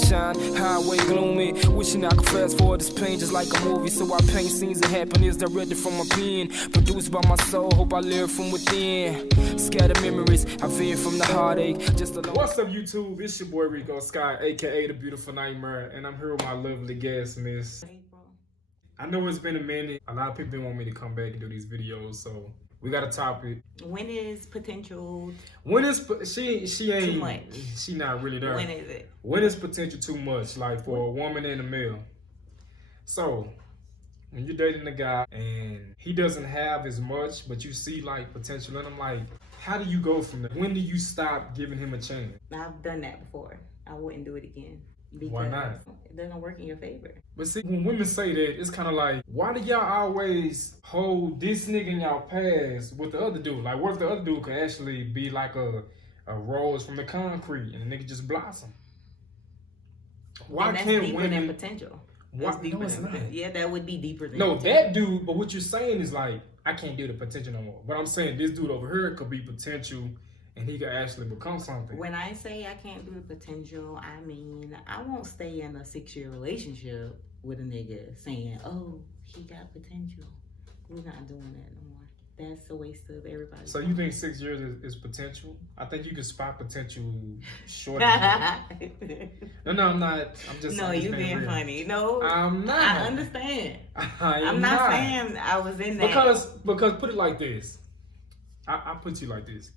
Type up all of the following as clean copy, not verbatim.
sunshine, highway gloomy. Wishing I could fast forward this pain just like a movie. So I paint scenes of happiness directed from my pen. Produced by my soul, hope I live from within. Scattered memories, I veer from the heartache. Just a What's up, YouTube? It's your boy Rico Sky, aka The Beautiful Nightmare, and I'm here with my lovely guest, Miss. I know it's been a minute. A lot of people want me to come back and do these videos, so we got a topic. When is potential? When is she ain't too much? She not really there. When is it? When is potential too much, like for a woman and a male? So when you're dating a guy and he doesn't have as much, but you see like potential in him, like how do you go from there? When do you stop giving him a chance? I've done that before. I wouldn't do it again. Because Why not? It doesn't work in your favor. But see, when women say that, it's kind of like, why do y'all always hold this nigga in y'all past with the other dude? Like, what if the other dude could actually be like a rose from the concrete and the nigga just blossom? Why and that's can't deeper women? than potential. Why? That's deeper No, it's than not. potential. Yeah, that would be deeper than No, potential. that dude. But what you're saying is like, I can't do the potential no more. But I'm saying this dude over here could be potential, and he could actually become something. When I say I can't do the potential, I mean I won't stay in a 6-year relationship with a nigga saying, "Oh, he got potential." We're not doing that no more. That's a waste of everybody's So time. you think 6 years is potential? I think you can spot potential shorter. No, I'm not. I'm just. No, I'm just you being real. funny. No, I'm not. I understand. I'm not saying I was in that. Because put it like this. I put you like this.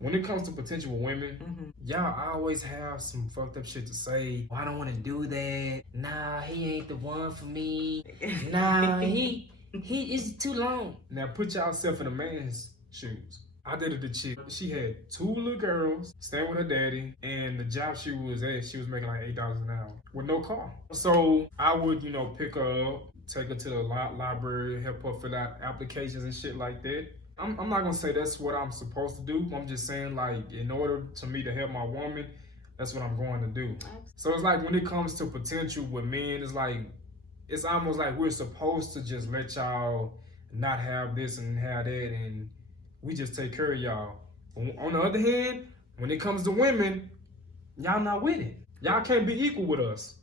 When it comes to potential with women, y'all always have some fucked up shit to say. Oh, I don't want to do that. Nah, he ain't the one for me. Nah, he is too long. Now put yourself in a man's shoes. I dated a chick. She had 2 little girls, staying with her daddy, and the job she was at, she was making like $8 an hour with no car. So I would, pick her up, take her to the library, help her fill out applications and shit like that. I'm not gonna say that's what I'm supposed to do. I'm just saying, like, in order to me to help my woman, that's what I'm going to do. So it's like when it comes to potential with men, it's almost like we're supposed to just let y'all not have this and have that, and we just take care of y'all. On the other hand, when it comes to women, y'all not with it. Y'all can't be equal with us.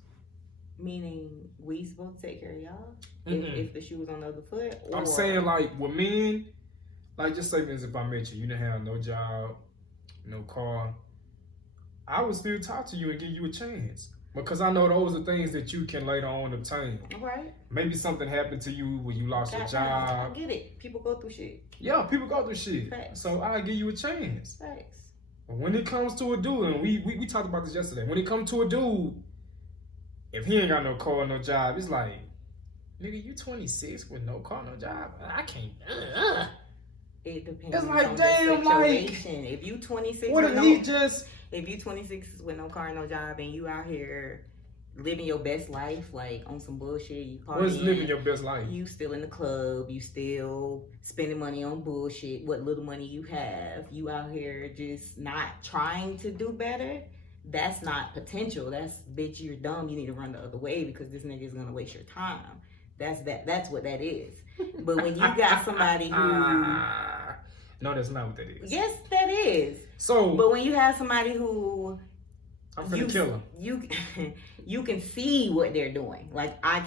Meaning we supposed to take care of y'all if the shoe was on the other foot? Or... I'm saying like with men, like just say as if I met you didn't have no job, no car, I would still talk to you and give you a chance. Because I know those are things that you can later on obtain. Right. Maybe something happened to you when you lost your job. I get it. People go through shit. Yeah, people go through shit. Facts. So I'll give you a chance. Facts. But when it comes to a dude, and we talked about this yesterday, when it comes to a dude, if he ain't got no car, no job, it's like, nigga, you 26 with no car, no job? I can't. It depends. It's like, on damn, the like, situation. If you 26 what with if no, he just... if you 26 with no car, no job, and you out here living your best life, like on some bullshit, you partying. What is living your best life? You still in the club, you still spending money on bullshit, what little money you have, you out here just not trying to do better. That's not potential. That's, bitch, you're dumb. You need to run the other way because this nigga is gonna waste your time. That's what that is. But when you got somebody who no, that's not what that is. yes, that is. So, but when you have somebody who I'm finna kill him. You can see what they're doing. Like I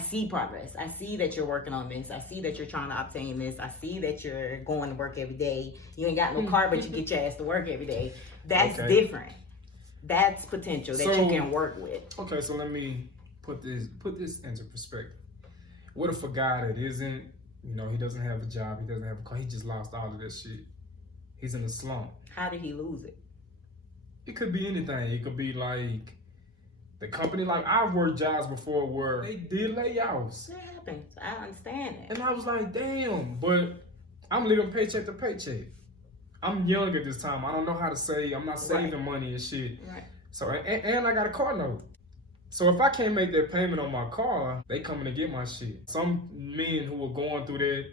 see progress. I see that you're working on this. I see that you're trying to obtain this. I see that you're going to work every day. You ain't got no car, but you get your ass to work every day. That's different. That's potential that you can work with. Okay, so let me put this into perspective. What if a guy that isn't, he doesn't have a job, he doesn't have a car, he just lost all of that shit. He's in a slump. How did he lose it? It could be anything. It could be like the company, like I've worked jobs before where they did layoffs. It happens. I understand it. And I was like, damn, but I'm living paycheck to paycheck. I'm young at this time. I don't know how to save. I'm not saving money and shit. Right. So, and I got a car note. So if I can't make that payment on my car, they coming to get my shit. Some men who are going through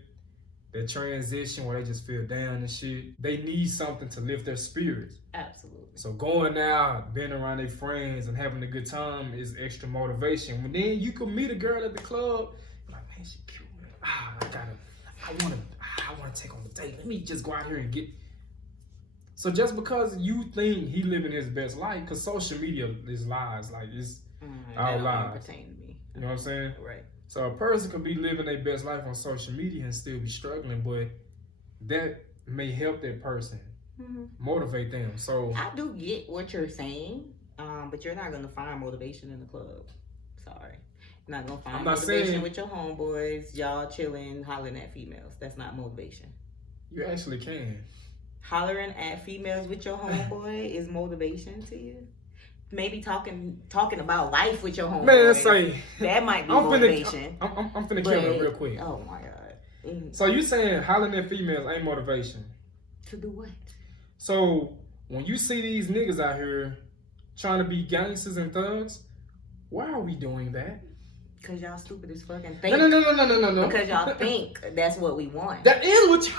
that transition where they just feel down and shit, they need something to lift their spirits. Absolutely. So going out, being around their friends and having a good time is extra motivation. When then you can meet a girl at the club, you're like, man, she cute. I wanna take on the date. Let me just go out here and get. So just because you think he living his best life, because social media is lies, like it's all lies. Pertain to me. You know what I'm saying? Right. So a person could be living their best life on social media and still be struggling, but that may help that person, motivate them. So I do get what you're saying, but you're not gonna find motivation in the club. Sorry. You're not gonna find motivation with your homeboys, y'all chilling, hollering at females. That's not motivation. You actually can. Hollering at females with your homeboy is motivation to you? Maybe talking about life with your homeboy. Man, let's say that might be motivation. I'm finna kill it real quick. Oh my god. So you saying hollering at females ain't motivation? To do what? So when you see these niggas out here trying to be gangsters and thugs, why are we doing that? Because y'all stupid as fucking think. No. Because y'all think that's what we want. That is what y'all.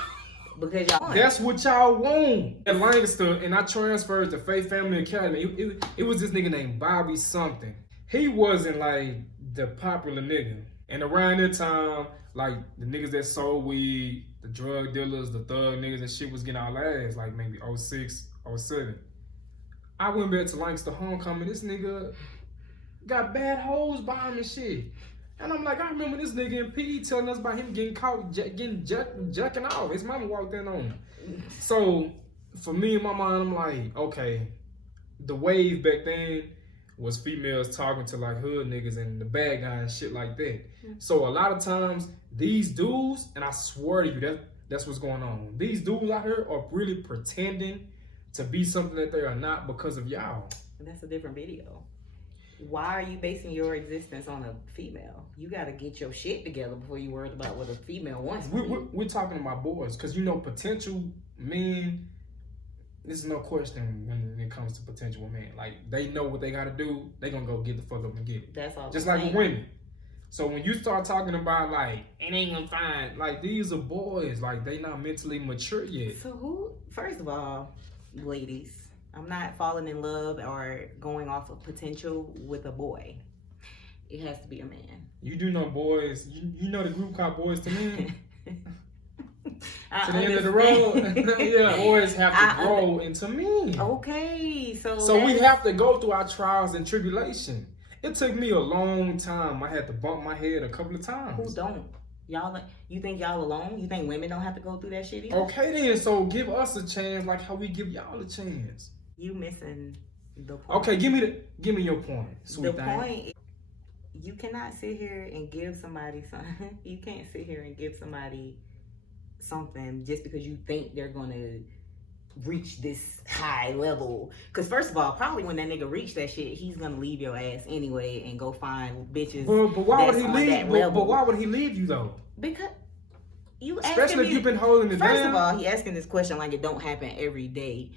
Because y'all want. That's what y'all want. At Lancaster, and I transferred to Faith Family Academy. It was this nigga named Bobby something. He wasn't like the popular nigga. And around that time, like the niggas that sold weed, the drug dealers, the thug niggas and shit was getting our ass, like maybe 06, 07. I went back to Lancaster homecoming. This nigga got bad hoes by him and shit. And I'm like, I remember this nigga in PE telling us about him getting caught jacking off. His mama walked in on him. So for me and my mind, I'm like, okay, the wave back then was females talking to like hood niggas and the bad guy and shit like that. So a lot of times these dudes, and I swear to you, that's what's going on. These dudes out here are really pretending to be something that they are not because of y'all. That's a different video. Why are you basing your existence on a female? You got to get your shit together before you worry about what a female wants. We're talking about boys, because you know potential men, there's no question when it comes to potential men. Like, they know what they got to do. They going to go get the fuck up and get it. That's all. Just like with women. So when you start talking about, like, it ain't going to find, like, these are boys. Like, they not mentally mature yet. So first of all, ladies, I'm not falling in love or going off of potential with a boy. It has to be a man. You do know boys. You know the group called Boys to Men? To the end of the road. Yeah, boys have to grow into men. Okay, so we have to go through our trials and tribulation. It took me a long time. I had to bump my head a couple of times. Who don't? Y'all, you think y'all alone? You think women don't have to go through that shit either? Okay then, so give us a chance like how we give y'all a chance. You missing the point. Okay, give me your point, sweet the thing. Point, you cannot sit here and give somebody something. You can't sit here and give somebody something just because you think they're gonna reach this high level. Because first of all, probably when that nigga reach that shit, he's gonna leave your ass anyway and go find bitches. But why would he leave? But why would he leave you though? Because you, especially if you've been holding it down. First of all, he asking this question like it don't happen every day.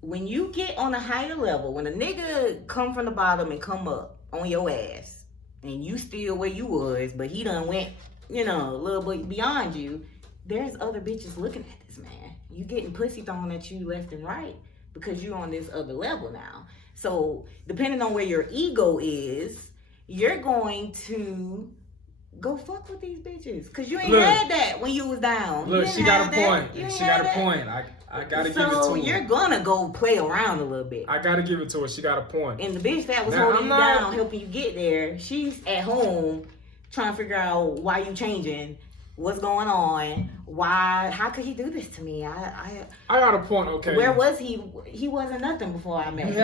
When you get on a higher level, when a nigga come from the bottom and come up on your ass, and you still where you was, but he done went, a little bit beyond you, there's other bitches looking at this man. You getting pussy thrown at you left and right because you on this other level now. So depending on where your ego is, you're going to go fuck with these bitches because you ain't had that when you was down. Look, she got a point. She got a point. I gotta give it to her. So you're gonna go play around a little bit. I gotta give it to her. She got a point. And the bitch that was holding you down, helping you get there, she's at home trying to figure out why you changing, what's going on, how could he do this to me? I got a point. Okay. Where was he? He wasn't nothing before I met him.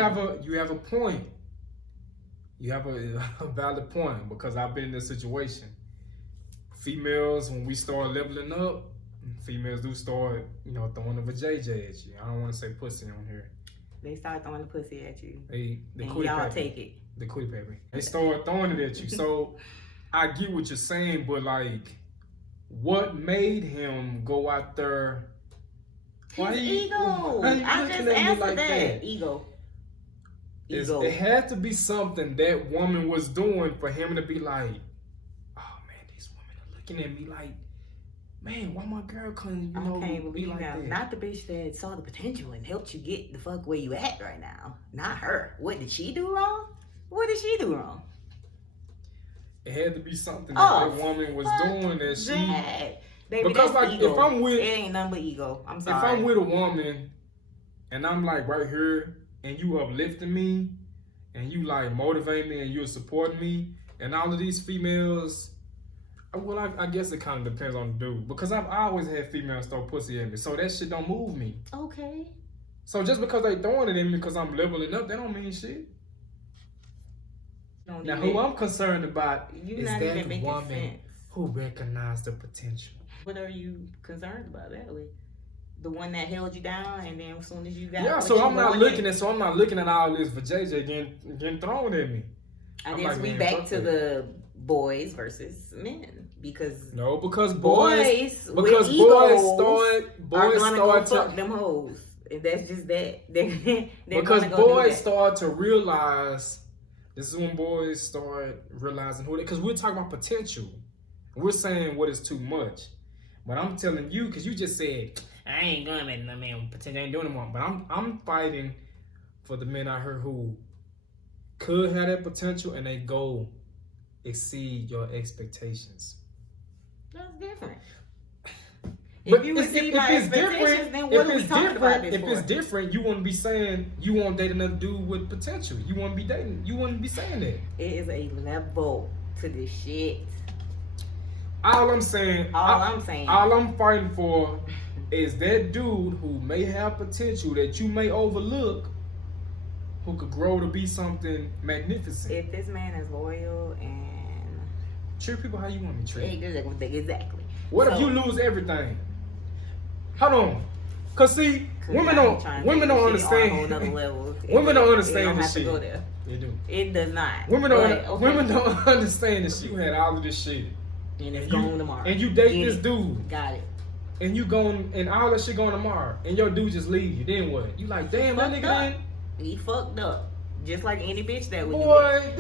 You have a point. You have a valid point because I've been in this situation. Females, when we start leveling up, females do start, throwing a JJ at you. I don't want to say pussy on here. They start throwing the pussy at you. And y'all take it. The cootie paper. They start throwing it at you. So I get what you're saying, but like, what made him go out there? His ego. I just answered that. Ego. It had to be something that woman was doing for him to be like, oh man, these women are looking at me like, man, why my girl couldn't, be like that? Not the bitch that saw the potential and helped you get the fuck where you at right now. Not her. What did she do wrong? What did she do wrong? It had to be something that woman was doing that she. Baby, because like, ego. if I'm with, it ain't nothing but ego. I'm sorry. If I'm with a woman and I'm like right here, and you uplifting me, and you like motivate me, and you're supporting me, and all of these females, well, I guess it kind of depends on the dude, because I always had females throw pussy at me, so that shit don't move me. Okay. So just because they throwing it at me because I'm leveling up, that don't mean shit. Now, who I'm concerned about is that woman who recognized the potential. What are you concerned about, Ellie? The one that held you down, and then as soon as you got so I'm not looking at all this for JJ getting thrown at me. I guess we back to the boys versus men because boys start to fuck them hoes. And that's just that. They're because boys start to realize. This is when boys start realizing who they, because we're talking about potential. We're saying what is too much. But I'm telling you, because you just said, I ain't gonna make no man potential, I ain't doing it more. But I'm fighting for the men out here who could have that potential and they go exceed your expectations. That's different. But if it's different, then what are we talking about this for? If it's different, you wouldn't be saying you want to date another dude with potential. You wouldn't be saying that. It is a level to this shit. All I'm fighting for is that dude who may have potential that you may overlook, who could grow to be something magnificent. If this man is loyal and treat people how you want to be treated. Exactly. What if you lose everything? Hold on. Cause see, women don't understand. Women don't understand this shit. They do. It does not. Women don't understand that you had all of this shit. And it's going tomorrow. And you date this dude. Got it. And you going and all that shit going tomorrow. And your dude just leave you. Then what? You like, damn, my nigga. He fucked up. Just like any bitch that would do that.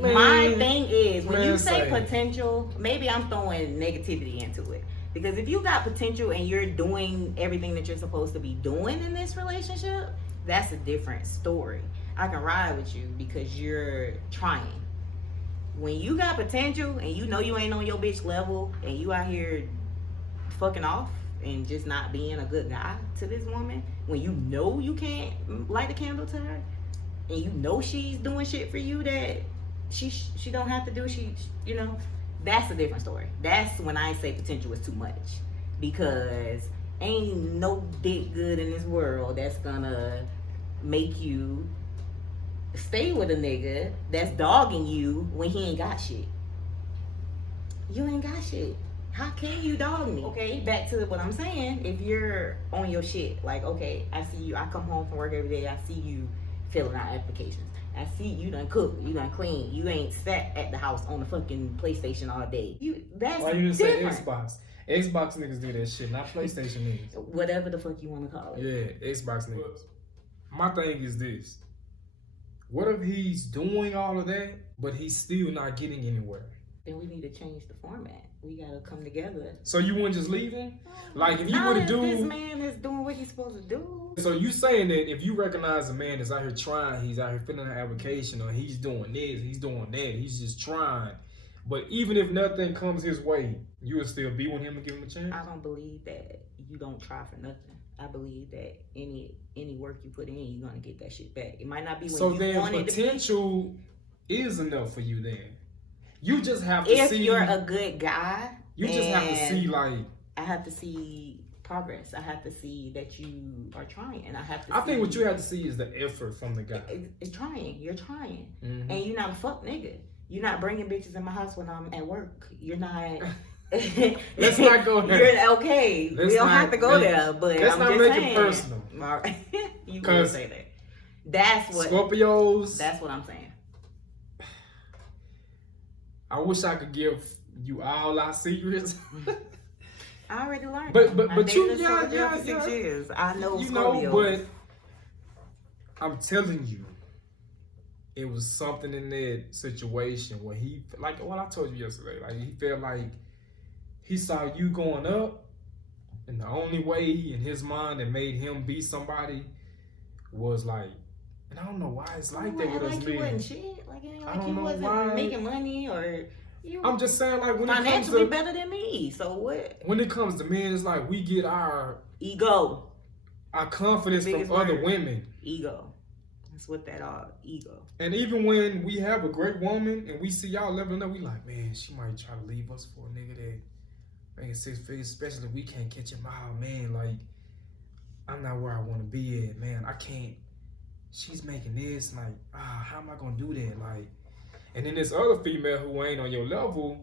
My thing is, when you say potential, maybe I'm throwing negativity into it. Because if you got potential and you're doing everything that you're supposed to be doing in this relationship, that's a different story. I can ride with you because you're trying. When you got potential and you know you ain't on your bitch level and you out here fucking off and just not being a good guy to this woman, when you know you can't light a candle to her, and you know she's doing shit for you that she don't have to do, that's a different story. That's when I say potential is too much. Because ain't no dick good in this world that's gonna make you stay with a nigga that's dogging you when he ain't got shit. You ain't got shit. How can you dog me? Okay, back to what I'm saying. If you're on your shit, like, okay, I see you, I come home from work every day, I see you filling out applications. I see you done cook, you done clean. You ain't sat at the house on the fucking PlayStation all day. That's why you didn't different. Say Xbox? Xbox niggas do that shit, not PlayStation niggas. Whatever the fuck you want to call it. Yeah, Xbox niggas. My thing is this. What if he's doing all of that, but he's still not getting anywhere? Then we need to change the format. We gotta come together. So you wouldn't just leave him? Like if you were to do, this man is doing what he's supposed to do. So you saying that if you recognize a man that's out here trying, he's out here filling an application, or he's doing this, he's doing that, he's just trying. But even if nothing comes his way, you would still be with him and give him a chance? I don't believe that you don't try for nothing. I believe that any work you put in, you're gonna get that shit back. It might not be when you want it to be. So then potential is enough for you then. You just have to see. If you're a good guy, you just have to see I have to see progress. I have to see that you are trying, and I think what you have to see is the effort from the guy. It's trying. You're trying, and you're not a fuck nigga. You're not bringing bitches in my house when I'm at work. You're not. Let's not go there. You're okay. We don't have to go there, but let's not make it personal. All right. You can say that. That's what Scorpios. That's what I'm saying. I wish I could give you all our secrets. I already learned. But you, 6 years. I know you Scorpios. know, but I'm telling you, it was something in that situation where he, like what I told you yesterday, like he felt like he saw you going up, and the only way in his mind that made him be somebody was like, and I don't know why it's like that with us men. He wasn't shit. Like it ain't like he wasn't making money or. I'm just saying, like when financially it comes to, better than me. So what? When it comes to men, it's like we get our ego. our confidence from Biggest other word. women. Ego. That's what that all ego. And even when we have a great woman and we see y'all leveling up, we like, man, she might try to leave us for a nigga that making 6 figures, especially if we can't catch him. Oh man, like I'm not where I want to be at, man. I can't. She's making this, like, how am I gonna do that? Like, and then this other female who ain't on your level,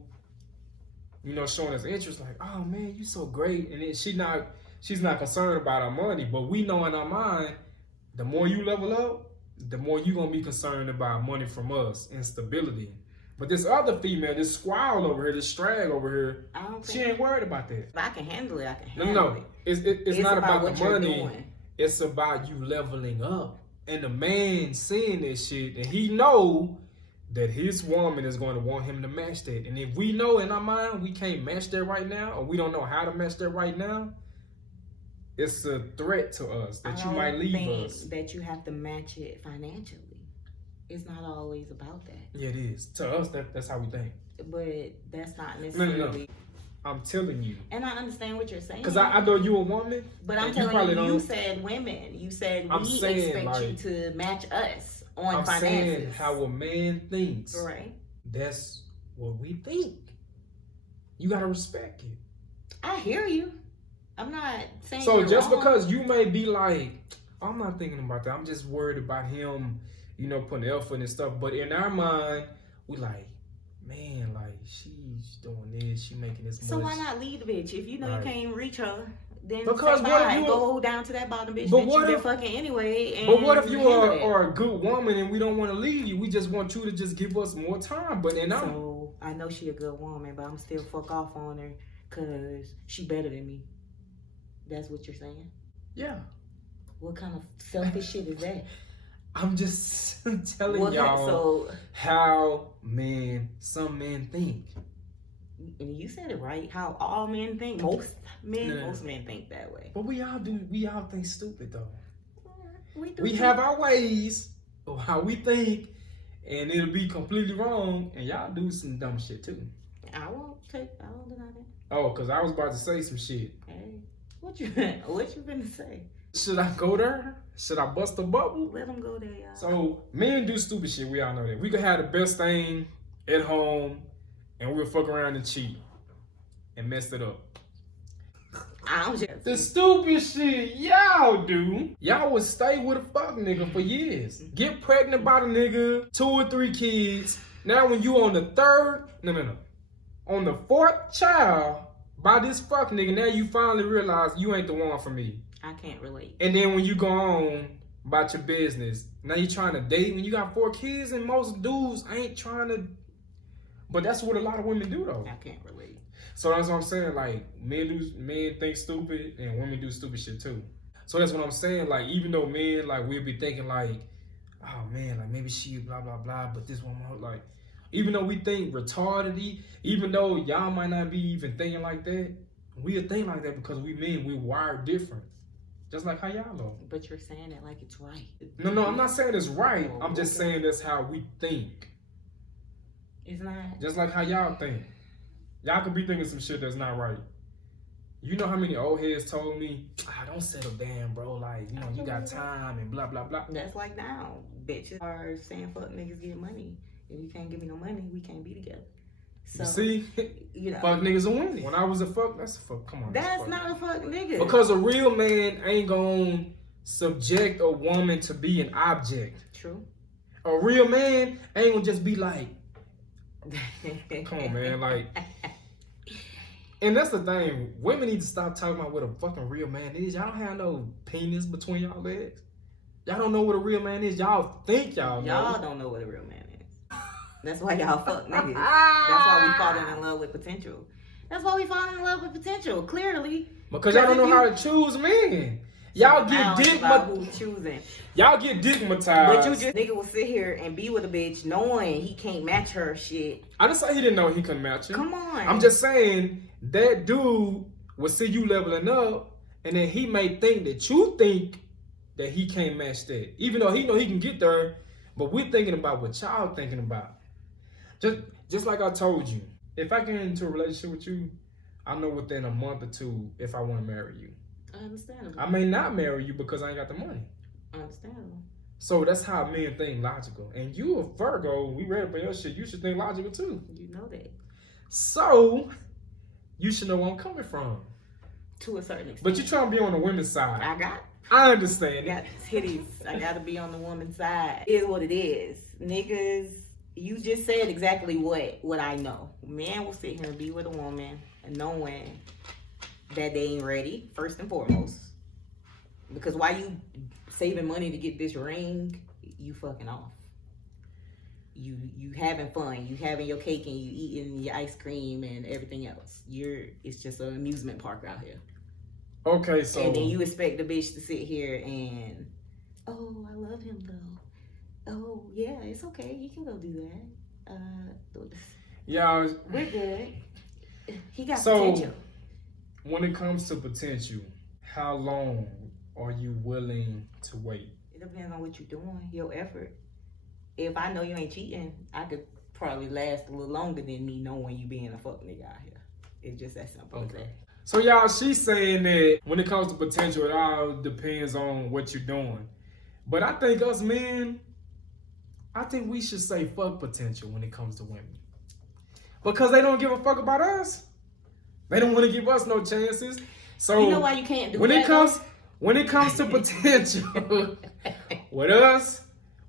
you know, showing us interest, like, oh man, you so great, and then she's not concerned about our money, but we know in our mind, the more you level up, the more you gonna be concerned about money from us and stability. But this other female, this squirrel over here, this strag over here, I don't she think ain't worried about that. if I can handle it, I can handle it. No. It's not about what the you're money. doing. It's about you leveling up. And the man seeing this shit, and he know that his woman is going to want him to match that. And if we know in our mind we can't match that right now, or we don't know how to match that right now, it's a threat to us that you might leave us. That you have to match it financially. It's not always about that. Yeah, it is. To us, that's how we think. But that's not necessarily. I'm telling you. And I understand what you're saying. Because I know you a woman. But I'm and telling you, don't. you said women. You said I'm we saying, expect like, you to match us on I'm finances. saying how a man thinks. Right. That's what we think. You gotta respect it. I hear you. I'm not saying So you're just wrong. because you may be like, I'm not thinking about that. I'm just worried about him, you know, putting effort and stuff. But in our mind, we like, man, like she's doing this, she making this So much. why not leave the bitch? If you know Right. you can't reach her, then Because say what bye. if you- Go down to that bottom bitch But that what you've been if- fucking anyway. And But what if you handle it. are a good woman and we don't want to leave you? We just want you to just give us more time. But in our So I know she a good woman, but I'm still fuck off on her because she better than me. That's what you're saying? yeah, What kind of selfish shit is that? I'm just telling What y'all so how some men think. and you said it right. How all men think. Most men think that way. But we all do. We all think stupid though. do We too. have our ways of how we think, and it'll be completely wrong. And y'all do some dumb shit too. I won't deny that. Oh, cause I was about to say some shit. Hey, what you finna say? Should I go there? Should I bust a bubble? Let them go there, y'all. So men do stupid shit. We all know that. We could have the best thing at home, and we'll fuck around and cheat and mess it up. I'm just The stupid shit y'all do, y'all would stay with a fuck nigga for years. Get pregnant by the nigga, 2 or 3 kids. Now when you on the on the 4th child by this fuck nigga, now you finally realize you ain't the one for me. I can't relate. And then when you go on about your business, now you trying to date when you got 4 kids, and most dudes ain't trying to. But that's what a lot of women do though. I can't relate. So that's what I'm saying. Like men think stupid, and women do stupid shit too. So that's what I'm saying. Like even though men like we'll be thinking like, oh man, like maybe she blah blah blah, but this one like, even though we think retarded, even though y'all might not be even thinking like that, we'll think like that because we men, we wired different. Just like how y'all know. But you're saying it like it's right. No, I'm not saying it's right. Oh, I'm just okay. saying that's how we think. It's not. Just like how y'all think. Y'all could be thinking some shit that's not right. You know how many old heads told me, don't settle down, bro. Like, you know, you got time and blah, blah, blah. That's like now. Bitches are saying fuck niggas get money. If you can't give me no money, we can't be together. So You see? you know, Fuck niggas are winning. When I was a fuck, that's a fuck. Come on. that's fuck. not a fuck nigga. Because a real man ain't gonna subject a woman to be an object. True. A real man ain't gonna just be like, come on, man. Like, and that's the thing. Women need to stop talking about what a fucking real man is. Y'all don't have no penis between y'all legs. Y'all don't know what a real man is. Y'all think y'all know. Y'all don't know what a real man is. That's why y'all fuck niggas. That's why we falling in love with potential. That's why we falling in love with potential. Clearly. Because y'all don't know how to choose men. Y'all Now get it's about who's choosing. Y'all get digmatized. But you just nigga will sit here and be with a bitch knowing he can't match her shit. I didn't say he didn't know he couldn't match it. Come on. I'm just saying that dude will see you leveling up, and then he may think that you think that he can't match that, even though he know he can get there. But we're thinking about what y'all thinking about. Just like I told you, if I get into a relationship with you, I know within a month or 2 if I want to marry you. Understandable. I may not marry you because I ain't got the money. Understandable. So that's how men think logical. And you a Virgo, we read up on your shit, you should think logical too. You know that. So, you should know where I'm coming from. To a certain extent. But you trying to be on the women's side. I understand got titties. I gotta be on the woman's side. It is what it is. Niggas, you just said exactly what I know. Men will sit here and be with a woman and knowing that they ain't ready, first and foremost. Because while you saving money to get this ring, you fucking off. You having fun. You having your cake and you eating your ice cream and everything else. It's just an amusement park out here. Okay, so... And then you expect the bitch to sit here and, oh, I love him though. Oh, yeah, it's okay. You can go do that. Yeah. We're good. He got so, potential. When it comes to potential, how long are you willing to wait? It depends on what you're doing, your effort. If I know you ain't cheating, I could probably last a little longer than me knowing you being a fuck nigga out here. It's just that simple as that. So y'all, she's saying that when it comes to potential, it all depends on what you're doing. But I think us men, I think we should say fuck potential when it comes to women. Because they don't give a fuck about us. They don't want to give us no chances. So you know why you can't do when that? When it comes to potential with us,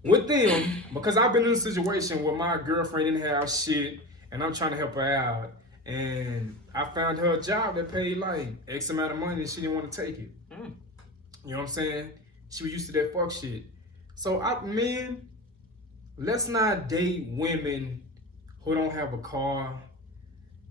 with them, because I've been in a situation where my girlfriend didn't have shit and I'm trying to help her out. And I found her a job that paid like X amount of money and she didn't want to take it. You know what I'm saying? She was used to that fuck shit. So men, let's not date women who don't have a car,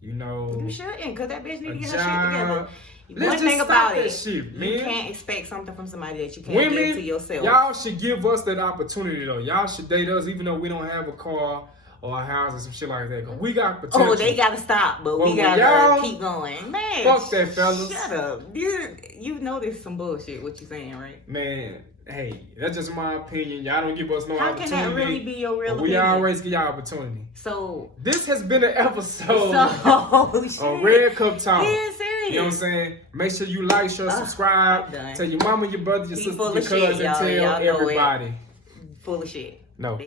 you know. You shouldn't, because that bitch need to get her job. shit together. Let's One thing just about stop it, that shit, man. you can't expect something from somebody that you can't Women, give to yourself. y'all should give us that opportunity though. Y'all should date us even though we don't have a car or a house or some shit like that. Cause we got potential. Oh, they gotta stop, but we gotta keep going. Man, fuck that, fellas. Shut up. You know there's some bullshit what you saying, right? Man, hey, that's just my opinion. Y'all don't give us no How opportunity. can that really be your real We opinion? always give y'all opportunity. So this has been an episode shit. of Red Cup Talk. Yeah, serious. You know what I'm saying? Make sure you like, share, subscribe. Tell your mama, your brother, your sister, your cousin, tell everybody. Full of shit. No.